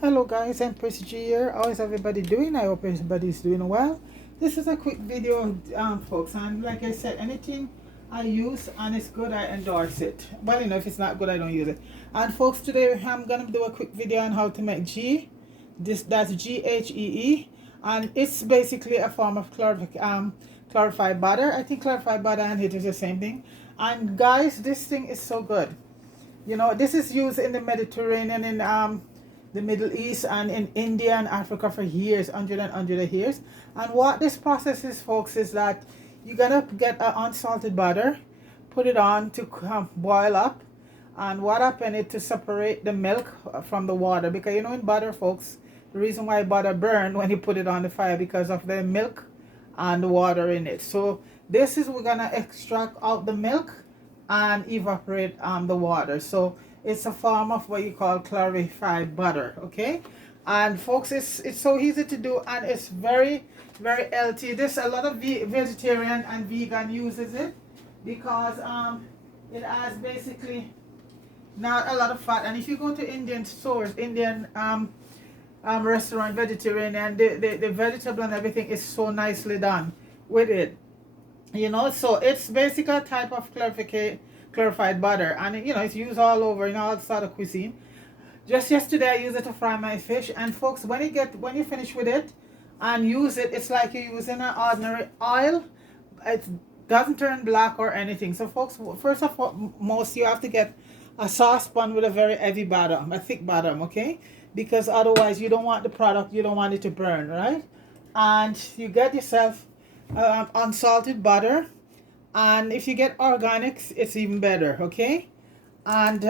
Hello guys, I'm Prissy G here. How is everybody doing? I hope everybody's doing well. This is a quick video, folks, and like I said, anything I use and it's good, I endorse it. Well, if it's not good, I don't use it. And folks, today I'm gonna do a quick video on how to make Ghee. That's Ghee, and it's basically a form of clarified butter. I think clarified butter and it is the same thing. And guys, this thing is so good. This is used in the Mediterranean, in the Middle East, and in India and Africa for years, hundred of years. And what this process is, folks, is that you're gonna get an unsalted butter, put it on to boil up, and what happen it to separate the milk from the water, because in butter, folks, the reason why butter burn when you put it on the fire because of the milk and the water in it. So this is, we're gonna extract out the milk and evaporate the water. So it's a form of what you call clarified butter. Okay, and folks, it's so easy to do, and it's very healthy. This, a lot of vegetarian and vegan uses it because it has basically not a lot of fat. And if you go to Indian stores, Indian restaurant, vegetarian, the vegetable and everything is so nicely done with it. So it's basically a type of clarified butter, and it's used all over in all sort of cuisine. Just yesterday I used it to fry my fish, and folks, when you finish with it and use it, it's like you're using an ordinary oil. It doesn't turn black or anything. So folks, first of all, most you have to get a saucepan with a very heavy bottom, a thick bottom, okay? Because otherwise you don't want the product, you don't want it to burn, right? And you get yourself unsalted butter, and if you get organics, it's even better. Okay, and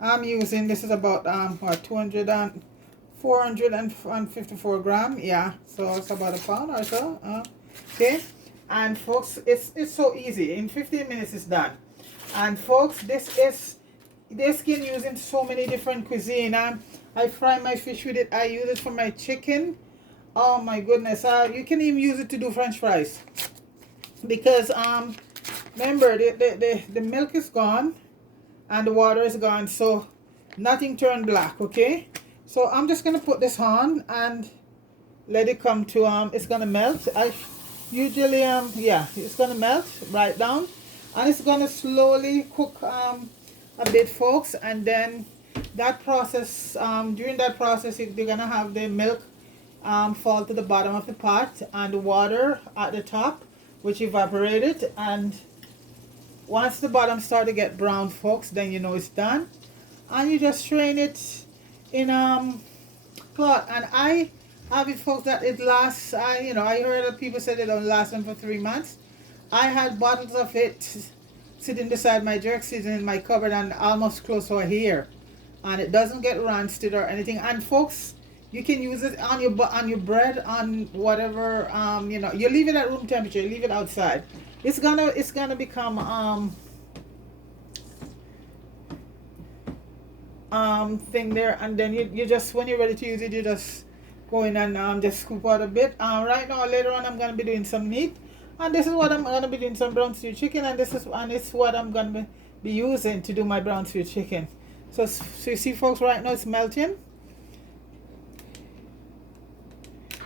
I'm using, this is about what, 200 and 454 gram, yeah, so it's about a pound or so. Okay, and folks, it's so easy. In 15 minutes it's done. And folks, this can use in so many different cuisine. I fry my fish with it. I use it for my chicken. Oh my goodness, you can even use it to do French fries, because remember, the milk is gone and the water is gone, so nothing turned black. Okay, so I'm just gonna put this on and let it come to it's gonna melt. I usually yeah, it's gonna melt right down, and it's gonna slowly cook a bit, folks. And then that process, during that process, you're gonna have the milk fall to the bottom of the pot and the water at the top, which evaporated. And once the bottom start to get brown, folks, then it's done. And you just strain it in cloth. And I have it, folks, that it lasts. I heard that people said it don't last them for 3 months. I had bottles of it sitting beside my jerk season in my cupboard, and almost close to a year, and it doesn't get rancid or anything. And folks, you can use it on your bread, on whatever. You leave it at room temperature. You leave it outside. It's gonna become thing there, and then you just, when you're ready to use it, you just go in and just scoop out a bit. Right now, later on, I'm gonna be doing some meat, and this is what I'm gonna be doing, some brown stew chicken, and it's what I'm gonna be using to do my brown stew chicken. So you see, folks, right now it's melting.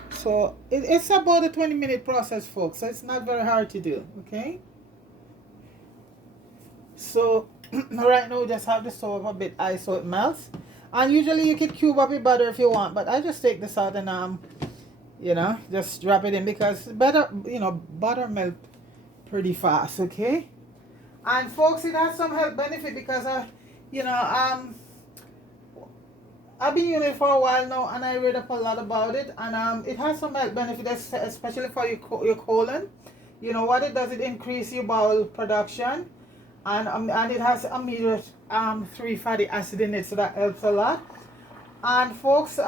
So it's about a 20-minute process, folks. So it's not very hard to do. Okay. So right now we just have the stove a bit high so it melts. And usually you can cube up your butter if you want, but I just take this out and just drop it in, because butter melt pretty fast. Okay. And folks, it has some health benefit, because I've been using it for a while now, and I read up a lot about it, and it has some health benefits, especially for your colon. What it does, it increase your bowel production, and it has omega 3 fatty acid in it, so that helps a lot. And folks,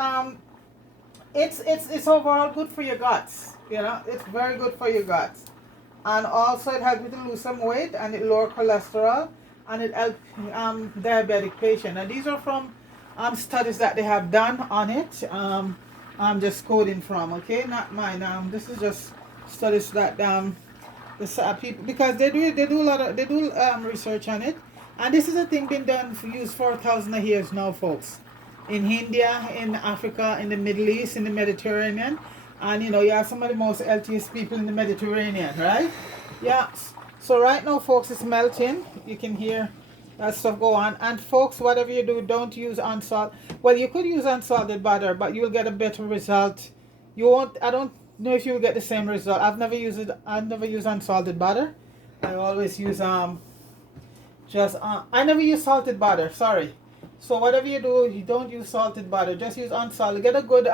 it's overall good for your guts. It's very good for your guts, and also it helps you to lose some weight, and it lower cholesterol, and it helps diabetic patient. And these are from studies that they have done on it. I'm just quoting from, okay, not mine. This is just studies that the people, because they do a lot of research on it. And this is a thing been done for used for thousands of years now, folks. In India, in Africa, in the Middle East, in the Mediterranean. And you know, you have some of the most healthiest people in the Mediterranean, right? Yeah. So right now, folks, it's melting. You can hear that stuff go on. And folks, whatever you do, don't use unsalt. Well, you could use unsalted butter, but you'll get a better result. You won't. I don't know if you'll get the same result. I've never used it. I've never used unsalted butter. I always use I never use salted butter. Sorry. So whatever you do, you don't use salted butter. Just use unsalted. Get a good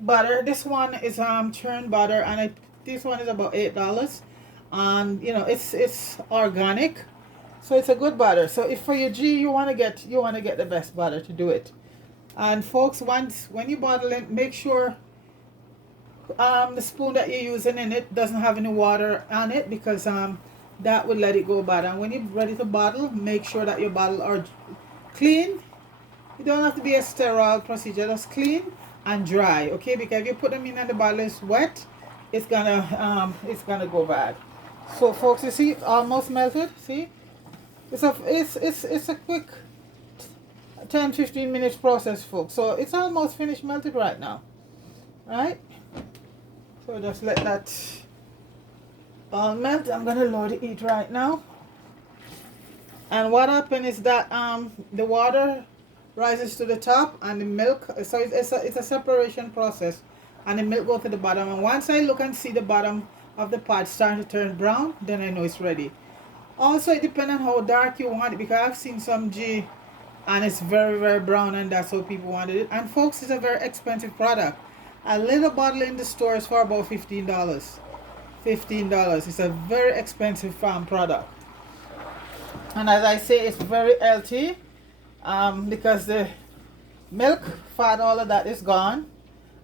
butter. This one is churned butter, and this one is about $8. And you know it's organic, so it's a good butter. So if for your Ghee you want to get the best butter to do it. And folks, once when you bottle it, make sure the spoon that you're using in it doesn't have any water on it, because that would let it go bad. And when you're ready to bottle, make sure that your bottle are clean. You don't have to be a sterile procedure, just clean and dry, okay? Because if you put them in and the bottle is wet, it's gonna go bad. So folks, you see it's almost melted. See, it's a quick 10-15 minutes process, folks. So it's almost finished melted right now, right? So just let that all melt. I'm gonna load it right now. And what happened is that the water rises to the top and the milk, so it's a separation process, and the milk goes to the bottom. And once I look and see the bottom of the pot starting to turn brown, then I know it's ready. Also, it depends on how dark you want it, because I've seen some Ghee and it's very, very brown, and that's how people wanted it. And folks, it's a very expensive product. A little bottle in the store is for about $15. $15. It's a very expensive farm product. And as I say, it's very healthy, because the milk, fat, all of that is gone,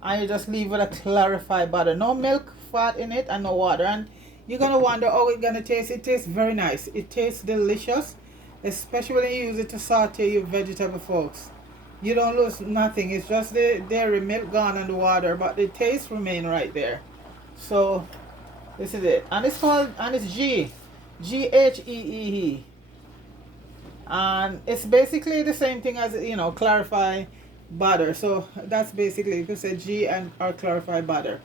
and you just leave with a clarified butter. No milk, fat in it, and no water. And you're gonna wonder how it's gonna taste. It tastes very nice. It tastes delicious, especially when you use it to saute your vegetable, folks. You don't lose nothing. It's just the dairy milk gone and the water, but the taste remain right there. So this is it, and it's Ghee, Ghee. And it's basically the same thing as, you know, clarified butter. So that's basically, you could say Ghee and or clarified butter.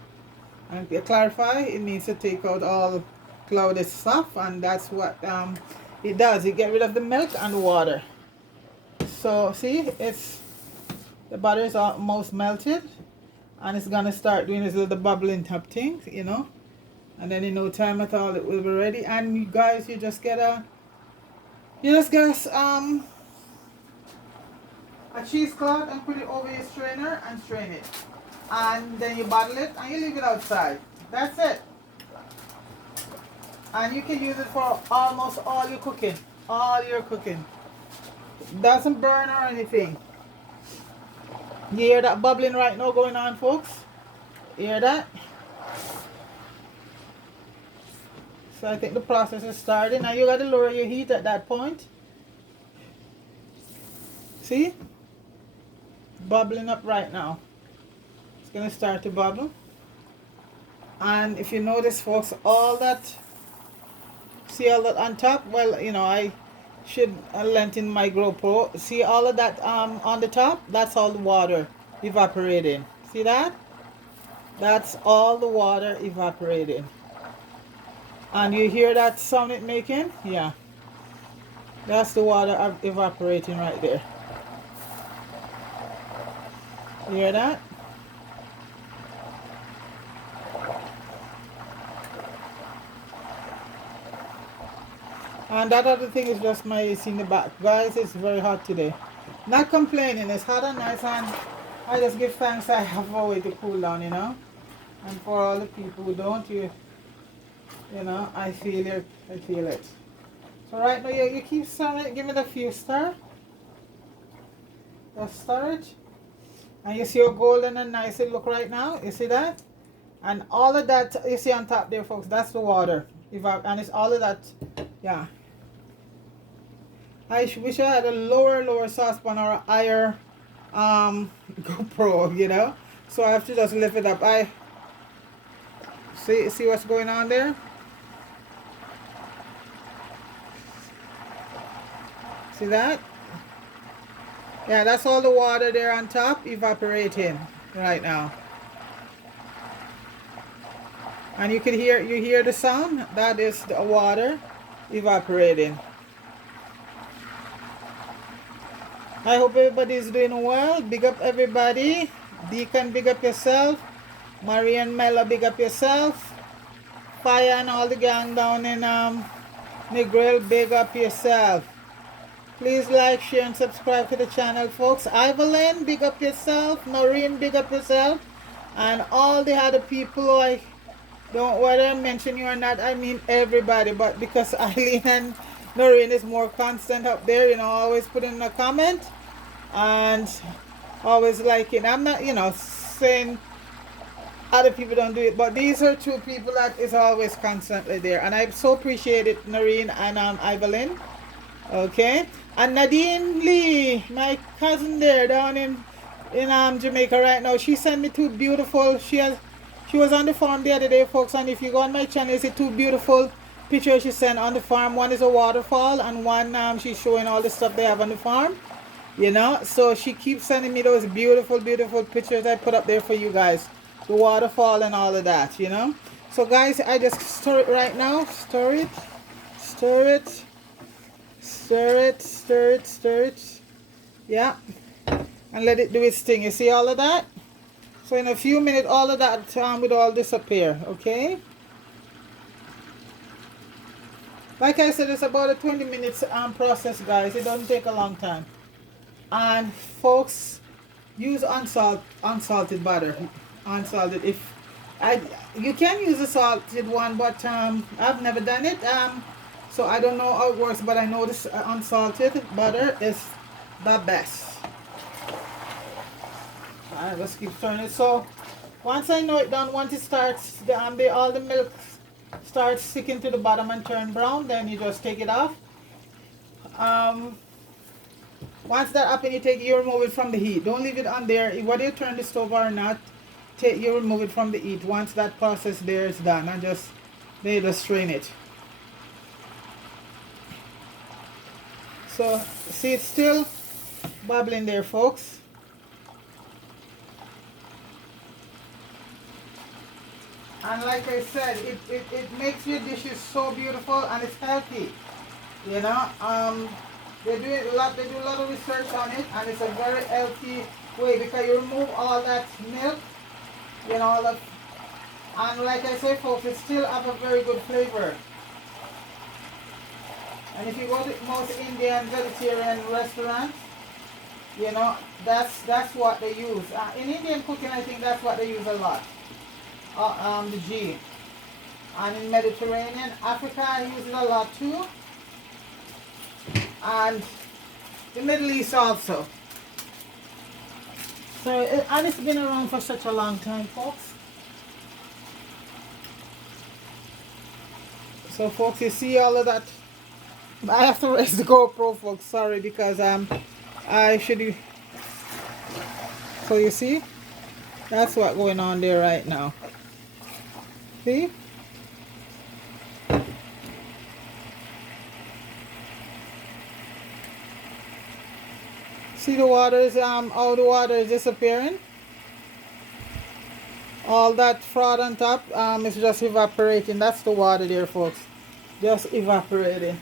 And clarify, it means to take out all clouded stuff, and that's what it does. It get rid of the milk and the water. So see, the butter is almost melted, and it's gonna start doing this little bubbling top thing, you know, and then in no time at all it will be ready. And you guys, you just get a cheesecloth and put it over your strainer and strain it, and then you bottle it and you leave it outside. That's it. And you can use it for almost all your cooking. Doesn't burn or anything. You hear that bubbling right now going on, folks? You hear that? So I think the process is starting. Now you got to lower your heat at that point. See? Bubbling up right now. It's going to start to bubble. And if you notice, folks, see all that on top? Well, you know, I should lengthen my GoPro. See all of that on the top? That's all the water evaporating. See that? That's all the water evaporating. And you hear that sound it making? Yeah. That's the water evaporating right there. You hear that? And that other thing is just my AC in the back. Guys, it's very hot today. Not complaining, it's hot and nice, and I just give thanks I have a way to cool down, you know. And for all the people who don't, you know, I feel it. So right now you keep stirring it, give it a few stir. Just stir it. And you see how golden and nice it look right now? You see that? And all of that you see on top there, folks, that's the water. And it's all of that, yeah. I wish I had a lower saucepan or a higher GoPro, you know. So I have to just lift it up. I see what's going on there. See that? Yeah, that's all the water there on top evaporating right now. And you hear the sound? That is the water evaporating. I hope everybody's doing well. Big up everybody. Deacon, big up yourself. Marie and Mella, big up yourself. Fire and all the gang down in Negril, big up yourself. Please like, share, and subscribe to the channel, folks. Evelyn, big up yourself. Noreen, big up yourself. And all the other people, I don't, whether I mention you or not, I mean everybody. But because Eileen and Noreen is more constant up there, you know, always put in a comment. And always liking. I'm not, you know, saying other people don't do it, but these are two people that is always constantly there. And I so appreciate it, Noreen and Evelyn. Okay. And Nadine Lee, my cousin there down in Jamaica right now, she sent me two beautiful, she was on the farm the other day, folks, and if you go on my channel, you see two beautiful pictures she sent on the farm. One is a waterfall, and one she's showing all the stuff they have on the farm, you know. So she keeps sending me those beautiful pictures I put up there for you guys, the waterfall and all of that, you know. So guys, I just stir it right now. Stir it, yeah, and let it do its thing. You see all of that? So in a few minutes all of that will all disappear. Okay, like I said, it's about a 20 minutes process, guys. It doesn't take a long time. And folks, use unsalted butter. Unsalted, if you can use a salted one, but I've never done it, so I don't know how it works, but I know this unsalted butter is the best. Alright, let's keep stirring it. So once I know it done, once it starts, all the milk starts sticking to the bottom and turn brown, then you just take it off. Once that happens, you remove it from the heat. Don't leave it on there. Whether you turn the stove or not, you remove it from the heat. Once that process there is done, and then you just strain it. So see, it's still bubbling there, folks. And like I said, it makes your dishes so beautiful, and it's healthy. You know, they do a lot of research on it, and it's a very healthy way, because you remove all that milk, you know, and like I say, folks, it still have a very good flavor. And if you go to most Indian vegetarian restaurants, you know, that's what they use. In Indian cooking, I think that's what they use a lot. The ghee. And in Mediterranean, Africa uses a lot too. And the Middle East also. So, and it's been around for such a long time, folks. So, folks, you see all of that. I have to raise the GoPro, folks. Sorry, because I should. So you see, that's what's going on there right now. See? See the water is all the water is disappearing. All that froth on top is just evaporating. That's the water there, folks. Just evaporating.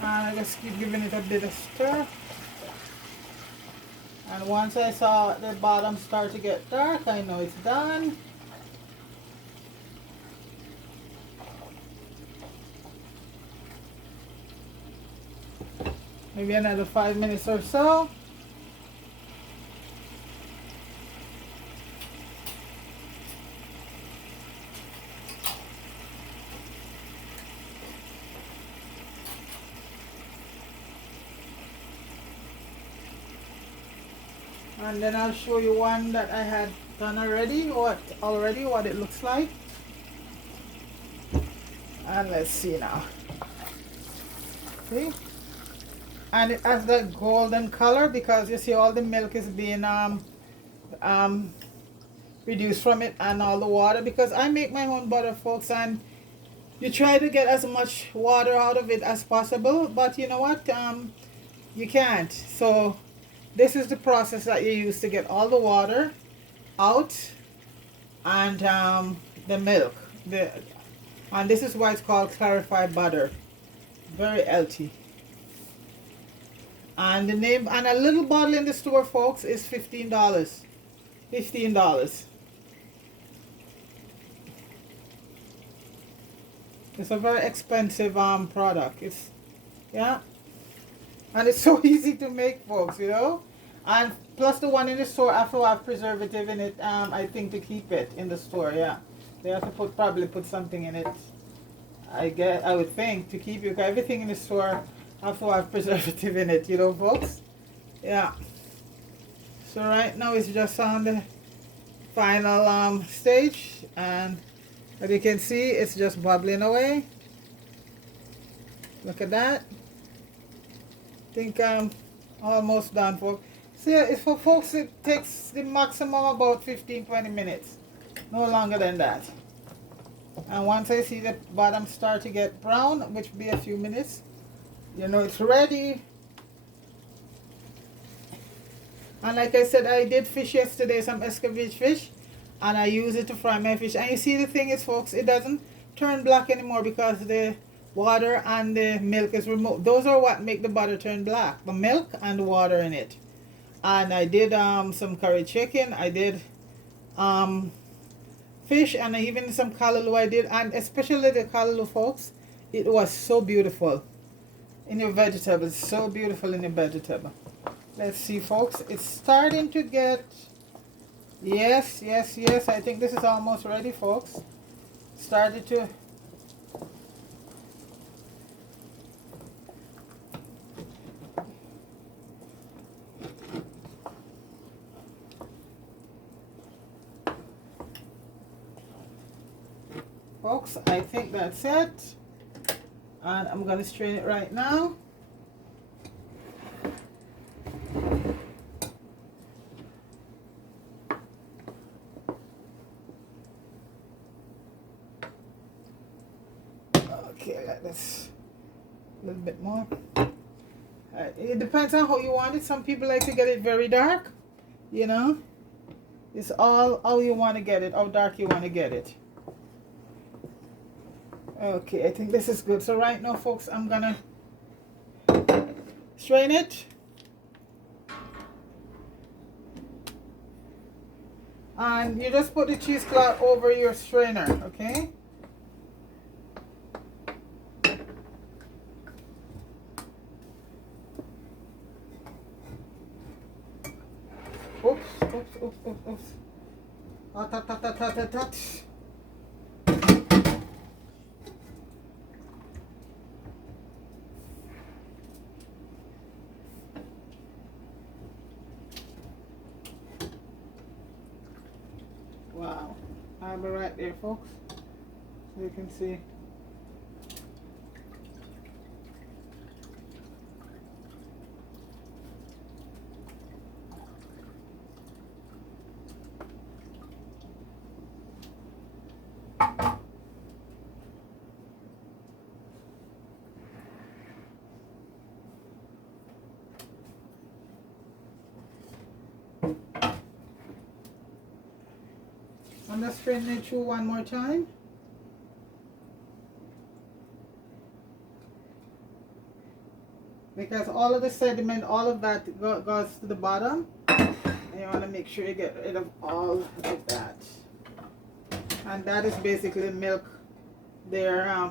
And I just keep giving it a bit of stir. And once I saw the bottom start to get dark, I know it's done. Maybe another 5 minutes or so. And then I'll show you one that I had done already, what it looks like. And let's see now. See? And it has that golden color because you see all the milk is being reduced from it, and all the water, because I make my own butter, folks, and You try to get as much water out of it as possible, but you know what, you can't. So this is the process that you use to get all the water out, and the milk, and this is why it's called clarified butter. Very healthy. And the name, and a little bottle in the store, folks, is $15. $15. It's a very expensive product. It's, yeah, and it's so easy to make, folks, you know. And plus the one in the store have to have preservative in it, I think, to keep it in the store. Yeah, they have to probably put something in it, I would think, to keep you. Everything in the store have to have preservative in it, you know, folks. Yeah. So right now it's just on the final stage, and as you can see, it's just bubbling away. Look at that. I think I'm almost done, folks. See, it's for folks, it takes the maximum about 15-20 minutes. No longer than that. And once I see the bottom start to get brown, which will be a few minutes, you know it's ready. And like I said, I did fish yesterday, some escovitch fish, and I use it to fry my fish. And you see, the thing is, folks, it doesn't turn black anymore because the water and the milk is removed. Those are what make the butter turn black, the milk and the water in it. And I did some curry chicken, I did fish, and even some callaloo I did, and especially the callaloo, folks, it was so beautiful in your vegetables, so beautiful in your vegetable. Let's see, folks, it's starting to get, yes, I think this is almost ready, folks. Started to, folks, I think that's it. And I'm going to strain it right now. Okay, like this. A little bit more. It depends on how you want it. Some people like to get it very dark, you know. It's all how you want to get it, how dark you want to get it. Okay, I think this is good. So right now, folks, I'm gonna strain it. And you just put the cheesecloth over your strainer, okay? Oops. Wow, I'll be right there, folks, so you can see. I'm just straining it through one more time. Because all of the sediment, all of that goes to the bottom. And you want to make sure you get rid of all of that. And that is basically milk there,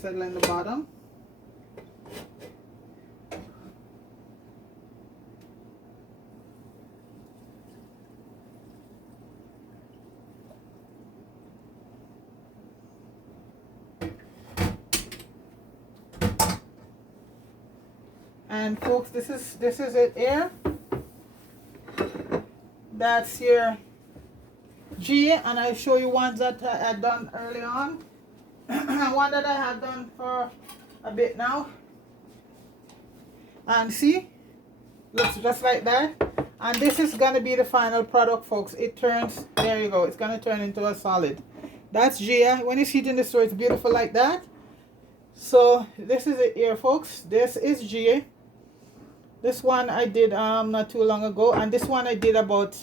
settling the bottom. And folks, this is it here. That's your Ghee, and I show you ones that I had done early on. One that I have done for a bit now. And see, looks just like that. And this is gonna be the final product, folks. It turns, there you go, it's gonna turn into a solid. That's Ghee. When you see it in the store, it's beautiful like that. So this is it here, folks. This is Ghee. This one I did not too long ago, and this one I did about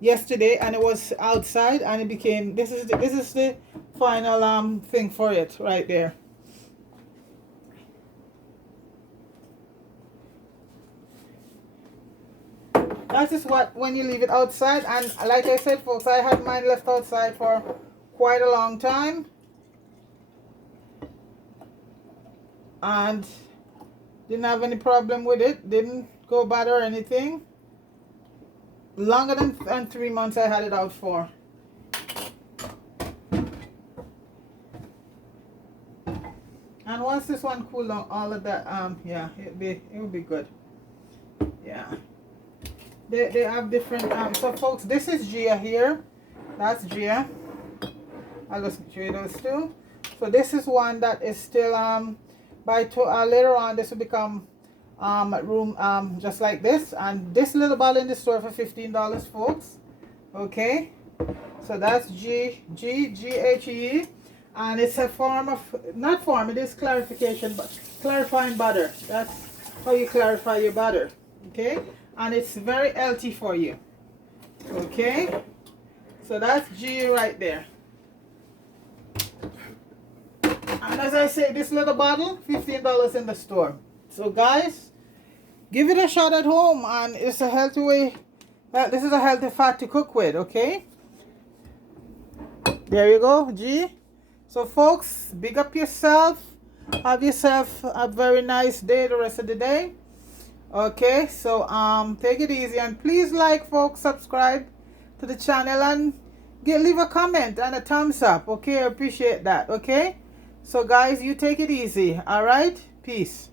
yesterday, and it was outside, and it became this is the final thing for it right there. That is what when you leave it outside, and like I said, folks, I had mine left outside for quite a long time, and didn't have any problem with it. Didn't go bad or anything. Longer than 3 months I had it out for. And once this one cool down, all of that, yeah, it'll be good. Yeah. They have different, so folks, this is Ghee here. That's Ghee. I'll just show you those two. So this is one that is still, later on, this will become room just like this, and this little bottle in the store for $15, folks. Okay, so that's Ghee, and it's a form of it is clarification, but clarifying butter. That's how you clarify your butter. Okay, and it's very healthy for you. Okay, so that's Ghee right there. And as I say, this little bottle, $15 in the store. So guys, give it a shot at home, and it's a healthy way. This is a healthy fat to cook with. Okay, there you go, Ghee. So folks, big up yourself. Have yourself a very nice day the rest of the day. Okay, so take it easy, and please like, folks, subscribe to the channel, and leave a comment and a thumbs up. Okay, I appreciate that. Okay, so guys, you take it easy. All right, peace.